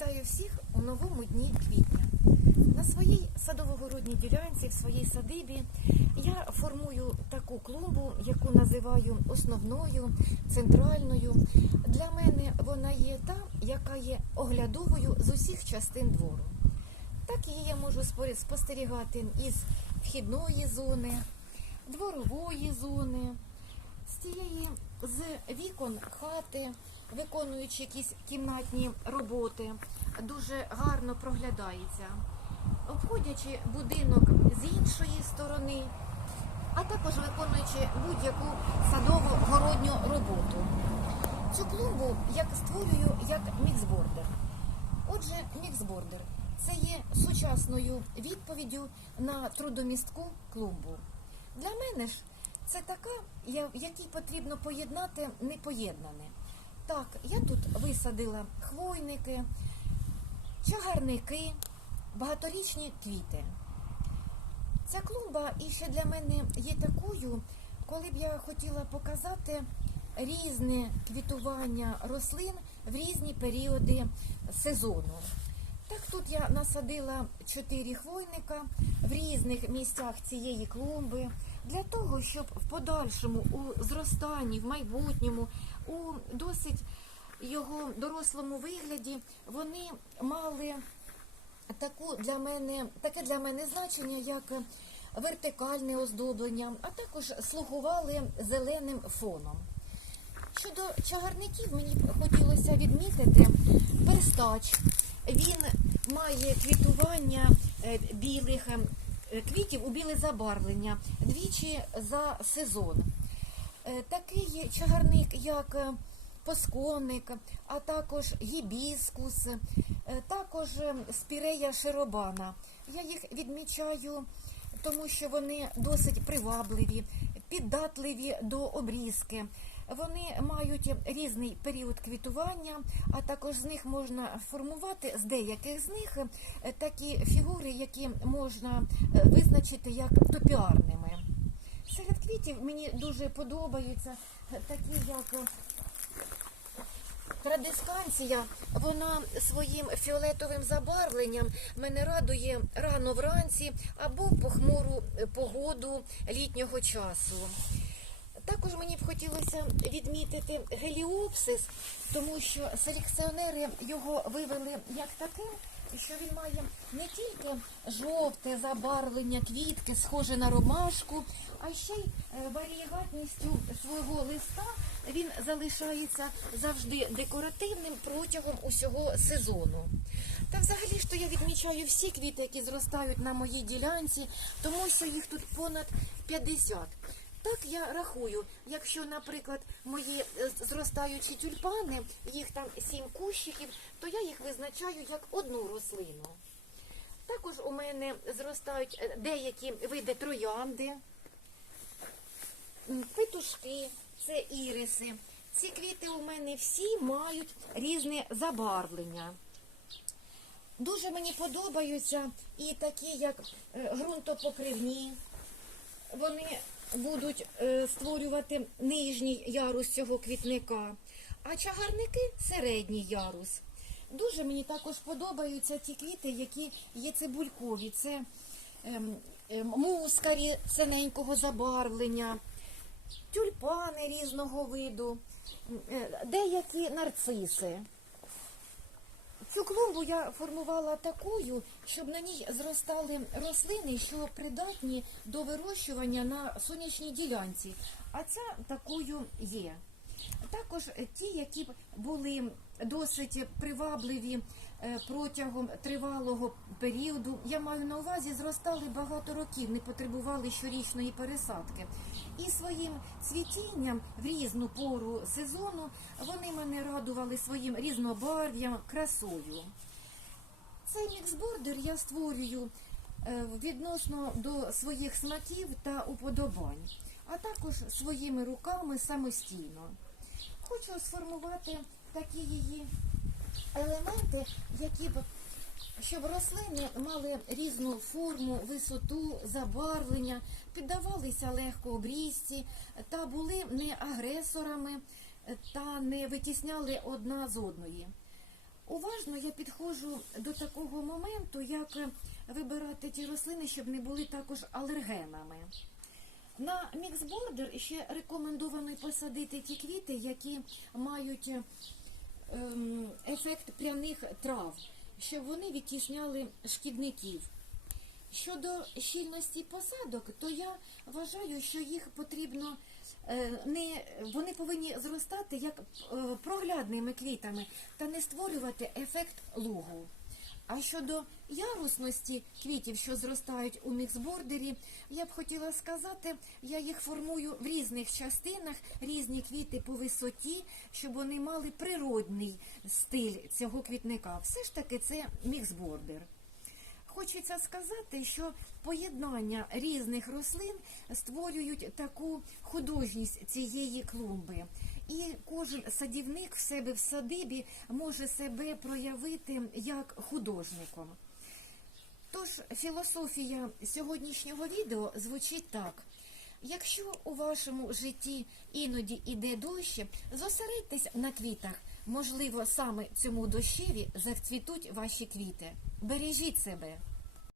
Вітаю всіх у новому дні квітня. На своїй садово-городній ділянці, в своїй садибі, я формую таку клумбу, яку називаю основною, центральною. Для мене вона є та, яка є оглядовою з усіх частин двору. Так її я можу спостерігати із вхідної зони, дворової зони, з тієї з вікон хати, виконуючи якісь кімнатні роботи, дуже гарно проглядається. Обходячи будинок з іншої сторони, а також виконуючи будь-яку садово-городню роботу. Цю клумбу я створюю як міксбордер. Отже, міксбордер це є сучасною відповіддю на трудомістку клумбу. Для мене ж це така, в якій потрібно поєднати непоєднане. Так, я тут висадила хвойники, чагарники, багаторічні квіти. Ця клумба і ще для мене є такою, коли б я хотіла показати різне квітування рослин в різні періоди сезону. Так тут я насадила чотири хвойника в різних місцях цієї клумби щоб в подальшому у зростанні, в майбутньому, у досить його дорослому вигляді вони мали таку для мене, таке для мене значення, як вертикальне оздоблення, а також слугували зеленим фоном. Щодо чагарників, мені хотілося відмітити перстач. Він має квітування е, білих е, квітів у біле забарвлення двічі за сезон. Е, Такий чагарник, як е, посконник, а також гібіскус, е, також е, спірея широбана. Я їх відмічаю, тому що вони досить привабливі, піддатливі до обрізки. Вони мають різний період квітування, а також з них можна формувати з деяких з них е, такі фігури, які можна е, визначити як топіарними. Серед квітів мені дуже подобаються е, такі, як Традисканція, вона своїм фіолетовим забарвленням мене радує рано вранці або похмуру погоду літнього часу. Також мені б хотілося відмітити геліопсис, тому що селекціонери його вивели як таким, що він має не тільки жовте забарвлення квітки, схоже на ромашку, а ще й е, варієгатністю свого листа він залишається завжди декоративним протягом усього сезону. Та взагалі ж то я відмічаю всі квіти, які зростають на моїй ділянці, тому що їх тут понад 50. Так я рахую, якщо, наприклад, мої е, зростаючі тюльпани, їх там сім кущиків, то я їх визначаю як одну рослину. Також у мене зростають е, деякі види троянди, петушки, це іриси. Ці квіти у мене всі мають різне забарвлення. Дуже мені подобаються і такі, як е, ґрунтопокривні. Вони будуть е, створювати нижній ярус цього квітника, а чагарники середній ярус. Дуже мені також подобаються ті квіти, які є цибулькові. Це ем, ем, мускарі синенького забарвлення, тюльпани різного виду, е, деякі нарциси. Цю клумбу я формувала такою, щоб на ній зростали рослини, що придатні до вирощування на сонячній ділянці. А ця такою є. Також е, ті, які були досить привабливі е, протягом тривалого періоду, я маю на увазі, зростали багато років, не потребували щорічної пересадки. І своїм цвітінням в різну пору сезону вони мене радували своїм різнобарв'ям, красою. Цей міксбордер я створюю е, відносно до своїх смаків та уподобань, а також своїми руками самостійно. Хочу сформувати такі її елементи, які б щоб рослини мали різну форму, висоту, забарвлення, піддавалися легко обрізці та були не агресорами та не витісняли одна з одної. Уважно я підходжу до такого моменту, як вибирати ті рослини, щоб не були також алергенами. На міксбордер ще рекомендовано посадити ті квіти, які мають ем, ефект пряних трав, щоб вони відтісняли шкідників. Щодо щільності посадок, то я вважаю, що їх потрібно е, не вони повинні зростати як е, проглядними квітами та не створювати ефект лугу. А щодо ярусності квітів, що зростають у міксбордері, я б хотіла сказати, я їх формую в різних частинах, різні квіти по висоті, щоб вони мали природний стиль цього квітника. Все ж таки це міксбордер. Хочеться сказати, що поєднання різних рослин створюють таку художність цієї клумби. І кожен садівник в себе в садибі може себе проявити як художником. Тож філософія сьогоднішнього відео звучить так. Якщо у вашому житті іноді іде дощ, зосередьтесь на квітах. Можливо, саме цьому дощеві зацвітуть ваші квіти. Бережіть себе.